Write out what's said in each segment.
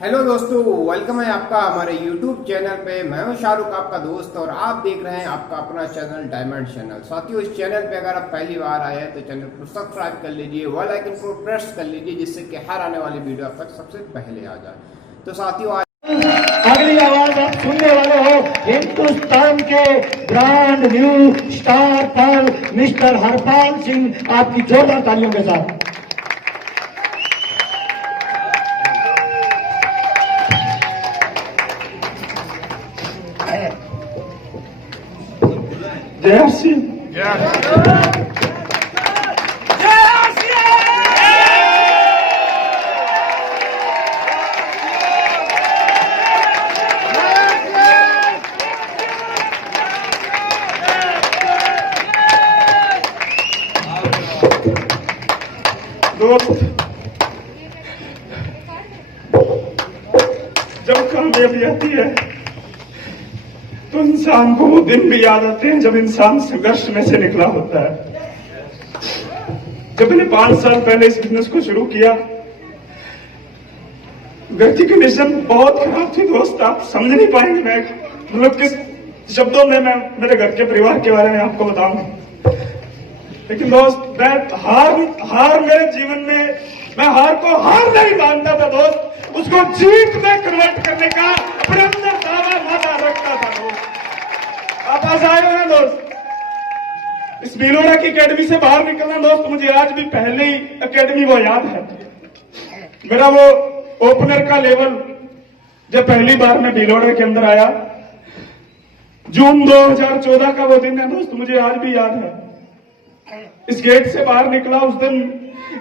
Hello दोस्तों, welcome है आपका हमारे YouTube चैनल पे। मैं हूं शाहरुख, आपका दोस्त, और आप देख रहे हैं आपका अपना चैनल डायमंड चैनल। साथियों, इस चैनल पे अगर आप पहली बार आए हैं तो चैनल को सब्सक्राइब कर लीजिए, बेल आइकन को प्रेस कर लीजिए, जिससे कि हर आने वाली वीडियो आप तक सबसे पहले आ जाए। तो साथियों, अगली आवाज आप सुनने वाले हो हिंदुस्तान के brand new star pearl mister Harpal Singh, आपकी जोरदार तालियों के साथ। जय सिंह। दोस्त, जब कामयाबी आती है तो इंसान को वो दिन भी याद आते हैं जब इंसान संघर्ष में से निकला होता है। जब मैंने 5 साल पहले इस बिजनेस को शुरू किया, घर की कंडीशन बहुत खराब थी दोस्त, आप समझ नहीं पाएंगे मैं मतलब किस शब्दों में मैं मेरे घर के परिवार के बारे में आपको बताऊंगा। लेकिन दोस्त, मैं हार मेरे जीवन में, मैं हार को हार नहीं मानता था दोस्त, उसको जीत में कन्वर्ट करने का अपने अंदर दावा वादा रखता था दोस्त। आप आज आए हो ना दोस्त, इस बिलोड़ा की एकेडमी से बाहर निकलना दोस्त, मुझे आज भी पहले ही एकेडमी वो याद है। मेरा वो ओपनर का लेवल जब पहली बार मैं बिलोड़ा के अंदर आया, जून 2014 का वो दिन है दोस्त, मुझे आज भी याद है। इस गेट से बाहर निकला उस दिन,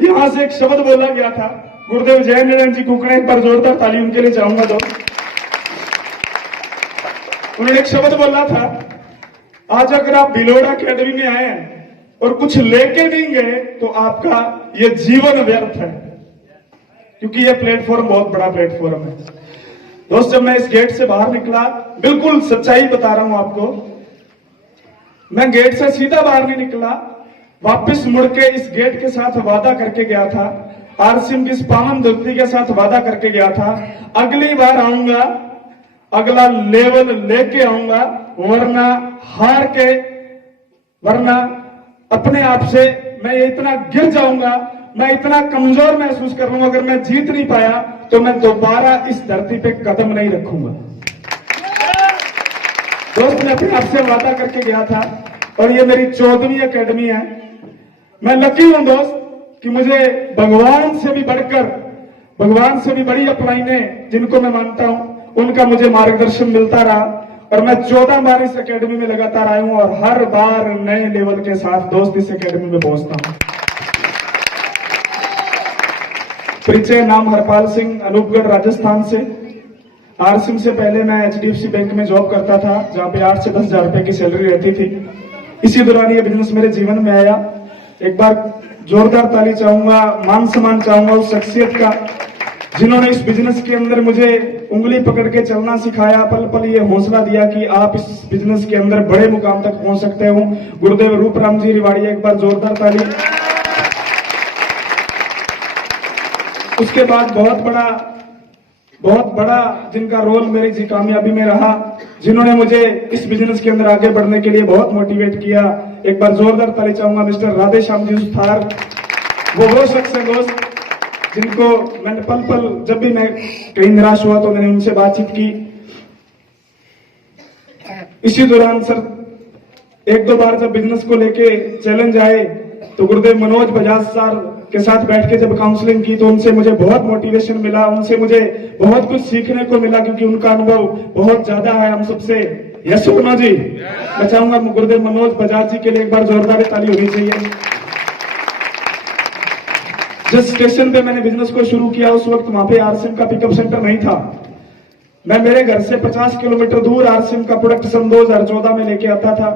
यहां से एक शब्द बोला गया था, गुरुदेव जय नारायण जी कुकड़े, एक बार जोरदार ताली उनके लिए चाहूंगा दोस्त। उन्होंने एक शब्द बोला था, आज अगर आप बिलोड़ा अकेडमी में आए हैं और कुछ लेके नहीं गए तो आपका ये जीवन व्यर्थ है, क्योंकि ये प्लेटफॉर्म बहुत बड़ा प्लेटफॉर्म है दोस्त। जब मैं इस गेट से बाहर निकला, बिल्कुल सच्चाई बता रहा हूं आपको, मैं गेट से सीधा बाहर नहीं निकला, वापस मुड़ के इस गेट के साथ वादा करके गया था, आरसीएम की इस पावन धरती के साथ वादा करके गया था, अगली बार आऊंगा, अगला लेवल लेके आऊंगा, वरना अपने आप से मैं इतना गिर जाऊंगा, मैं इतना कमजोर महसूस कर लूंगा, अगर मैं जीत नहीं पाया तो मैं दोबारा इस धरती पे कदम नहीं रखूंगा दोस्त। मैं अपने आप से वादा करके गया था, और ये मेरी 14वीं एकेडमी है। मैं लकी हूं दोस्त कि मुझे भगवान से भी बढ़कर, भगवान से भी बड़ी अपलाइनें जिनको मैं मानता हूं, उनका मुझे मार्गदर्शन मिलता रहा, और मैं 14 बार इस एकेडमी में लगातार आया हूं, और हर बार नए लेवल के साथ दोस्त इस एकेडमी में पहुंचता हूं। परिचय, नाम हरपाल सिंह, अनूपगढ़ राजस्थान से। आरसीएम से पहले मैं एचडीएफसी बैंक में जॉब करता था, जहां पे 8 से 10 हजार रुपए की सैलरी रहती थी। इसी दौरान ये बिजनेस मेरे जीवन में आया। एक बार जोरदार ताली चाहूंगा, मान सम्मान चाहूंगा उस शख्सियत का जिन्होंने इस बिजनेस के अंदर मुझे उंगली पकड़ के चलना सिखाया, पल पल ये हौसला दिया कि आप इस बिजनेस के अंदर बड़े मुकाम तक पहुंच सकते हो। गुरुदेव रूपराम जी रिवाड़िया, एक बार जोरदार ताली। उसके बाद बहुत बड़ा जिनका रोल मेरी जी कामयाबी में रहा, जिन्होंने मुझे इस बिजनेस के अंदर आगे बढ़ने के लिए बहुत मोटिवेट किया, एक बार जोरदार ताली चाहूंगा मिस्टर राधे श्याम जी सुथार। वो शख्स है दोस्त जिनको मैंने पल पल जब भी मैं कहीं निराश हुआ तो मैंने उनसे बातचीत की। इसी दौरान सर 1-2 बार जब बिजनेस को लेके चैलेंज आए तो गुरुदेव मनोज बजाज सर के साथ बैठ के जब काउंसलिंग की तो उनसे मुझे बहुत मोटिवेशन मिला, उनसे मुझे बहुत कुछ सीखने को मिला, क्योंकि उनका अनुभव बहुत ज्यादा है हम सबसे। यस मनोज जी, मैं चाहूंगा गुरुदेव मनोज बजाज जी के लिए एक बार जोरदार ताली होनी चाहिए। जिस स्टेशन पे मैंने बिजनेस को शुरू किया उस वक्त वहां पे आरसीएम का पिकअप सेंटर नहीं था। मैं मेरे घर से 50 किलोमीटर दूर आरसीएम का प्रोडक्ट सन 2014 में लेके आता था।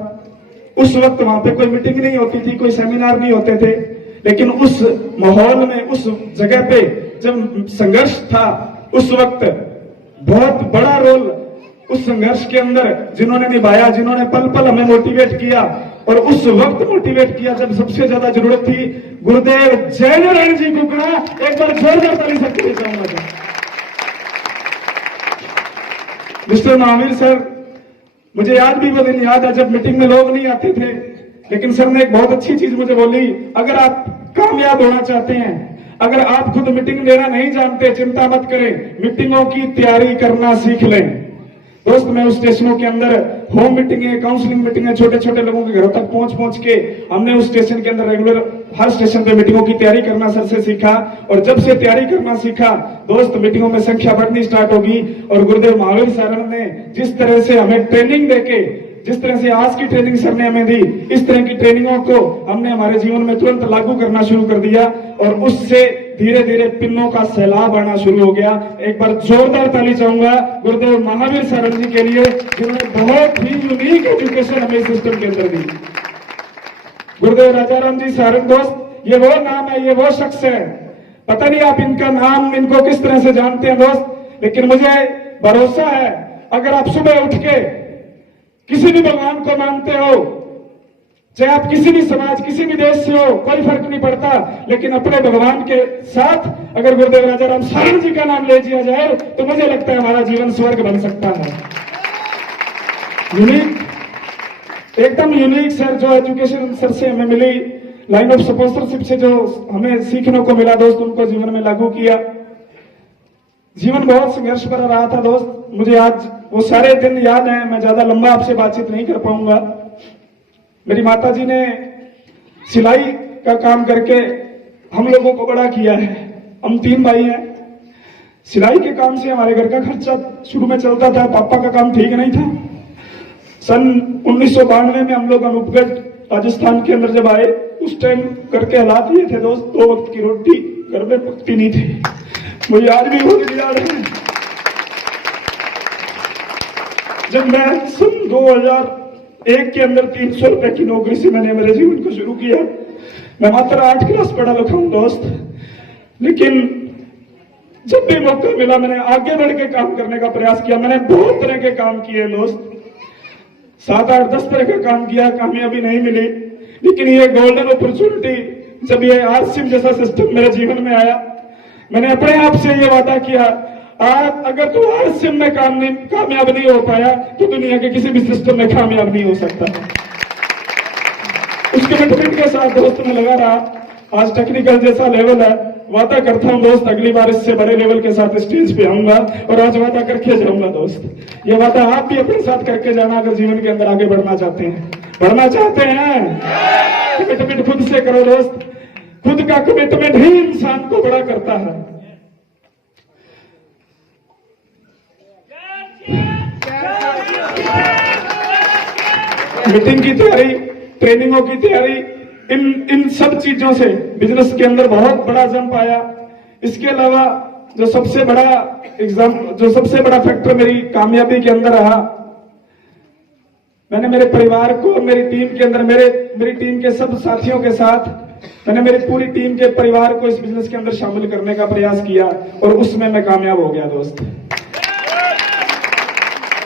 उस वक्त वहां पे कोई मीटिंग नहीं होती थी, कोई सेमिनार नहीं होते थे, लेकिन उस माहौल में, उस जगह पे जब संघर्ष था, उस वक्त बहुत बड़ा रोल उस संघर्ष के अंदर जिन्होंने निभाया, जिन्होंने पल पल हमें मोटिवेट किया, और उस वक्त मोटिवेट किया जब सबसे ज्यादा जरूरत थी, गुरुदेव जय नारायण जी कुकड़ा, एक बार जोरदार ताली सबके लिए चाहूंगा। मिस्टर महावीर सर, मुझे आज भी वो दिन याद है जब मीटिंग में लोग नहीं आते थे, लेकिन सर ने एक बहुत अच्छी चीज मुझे बोली, अगर आप कामयाब होना चाहते हैं, अगर आप खुद मीटिंग लेना नहीं जानते, चिंता मत करें, मीटिंगों की तैयारी करना सीख लें। दोस्त, मैं उस स्टेशनों के अंदर होम मीटिंगें, काउंसलिंग मीटिंगें, छोटे छोटे लोगों के घरों तक पहुंच के हमने उस स्टेशन के अंदर रेगुलर हर स्टेशन पे मीटिंगों की तैयारी करना सर से सीखा। और जब से तैयारी करना सीखा दोस्त, मीटिंगों में संख्या बढ़नी स्टार्ट होगी। और गुरुदेव महावीर सर ने जिस तरह से हमें ट्रेनिंग देके, जिस तरह से आज की ट्रेनिंग सर ने हमें दी, इस तरह की ट्रेनिंगों को हमने हमारे जीवन में तुरंत लागू करना शुरू कर दिया और उससे धीरे धीरे पिन्नों का सैलाब आना शुरू हो गया। एक बार जोरदार ताली चाहूंगा गुरुदेव महावीर सर जी के लिए, जिन्होंने बहुत ही यूनिक एजुकेशन हमें सिस्टम के अंदर दी। गुरुदेव राजाराम जी सारंग दोस्त, ये वो नाम है, ये वो शख्स है। पता नहीं आप इनका नाम, इनको किस तरह से जानते हैं दोस्त, लेकिन मुझे भरोसा है अगर आप सुबह उठ के किसी भी भगवान को मानते हो, चाहे आप किसी भी समाज, किसी भी देश से हो, कोई फर्क नहीं पड़ता, लेकिन अपने भगवान के साथ अगर गुरुदेव राजाराम सारंग जी का नाम ले दिया जाए तो मुझे लगता है हमारा जीवन स्वर्ग बन सकता है। यूनिक, एकदम यूनिक सर, जो एजुकेशन सर से हमें मिली, लाइन ऑफ स्पॉन्सरशिप से जो हमें सीखने को मिला दोस्त, उनको जीवन में लागू किया। जीवन बहुत संघर्ष भरा रहा था दोस्त, मुझे आज वो सारे दिन याद है। मैं ज्यादा लंबा आपसे बातचीत नहीं कर पाऊंगा। मेरी माताजी ने सिलाई का काम करके हम लोगों को बड़ा किया है। हम 3 भाई हैं। सिलाई के काम से हमारे घर का खर्चा शुरू में चलता था। पापा का काम ठीक नहीं था। सन 1992 में हम लोग अनूपगढ़ राजस्थान के अंदर जब आए, उस टाइम घर के हालात ये थे दोस्त, 2 वक्त की रोटी घर में पकती नहीं थी। मुझे आज भी वो दिन याद है जब मैं सन 2001 के अंदर 300 रुपए की नौकरी से मैंने मेरे जीवन को शुरू किया। मैं मात्र 8 क्लास पढ़ा लिखा हूं दोस्त, लेकिन जब भी मौका मिला मैंने आगे बढ़ के काम करने का प्रयास किया। मैंने बहुत तरह के काम किए दोस्त, 7, 8, 10 तरह का काम किया, कामयाबी नहीं मिली। लेकिन ये गोल्डन अपॉर्चुनिटी, जब ये आरसीएम जैसा सिस्टम मेरे जीवन में आया, मैंने अपने आप से ये वादा किया, आज अगर तू आरसीएम में कामयाब नहीं हो पाया तो दुनिया के किसी भी सिस्टम में कामयाब नहीं हो सकता। उस कमिटमेंट के साथ दोस्त में लगा रहा। आज टेक्निकल जैसा लेवल है, वादा करता हूं दोस्त अगली बार इससे बड़े लेवल के साथ स्टेज पे आऊंगा और आज वादा करके जाऊंगा दोस्त। ये वादा आप भी अपने साथ करके जाना अगर जीवन के अंदर आगे बढ़ना चाहते हैं। बढ़ना चाहते हैं, कमिटमेंट खुद से करो दोस्त। खुद का कमिटमेंट ही इंसान को बड़ा करता है। मीटिंग की तैयारी, ट्रेनिंगों की तैयारी, इन सब चीजों से बिजनेस के अंदर बहुत बड़ा जंप आया। इसके अलावा जो सबसे बड़ा फैक्टर मेरी कामयाबी के अंदर रहा, मैंने मेरे परिवार को, मेरी टीम के अंदर, मेरी टीम के सब साथियों के साथ मैंने मेरी पूरी टीम के परिवार को इस बिजनेस के अंदर शामिल करने का प्रयास किया और उसमें मैं कामयाब हो गया दोस्त।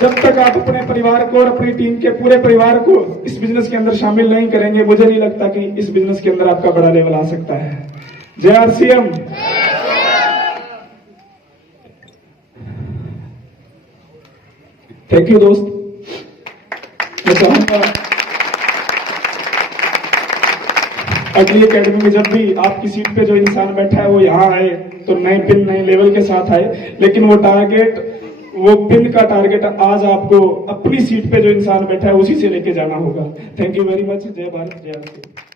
जब तक आप अपने परिवार को और अपनी टीम के पूरे परिवार को इस बिजनेस के अंदर शामिल नहीं करेंगे, मुझे नहीं लगता कि इस बिजनेस के अंदर आपका बड़ा लेवल आ सकता है। जय आरसीएम। थैंक यू दोस्त। मैं चाहूंगा अगली एकेडमी में जब भी आपकी सीट पे जो इंसान बैठा है वो यहाँ आए तो नए पिन, नए लेवल के साथ आए, लेकिन वो पिन का टारगेट आज आपको अपनी सीट पे जो इंसान बैठा है उसी से लेके जाना होगा। Thank you very much. जय भारत, जय आरसीएम।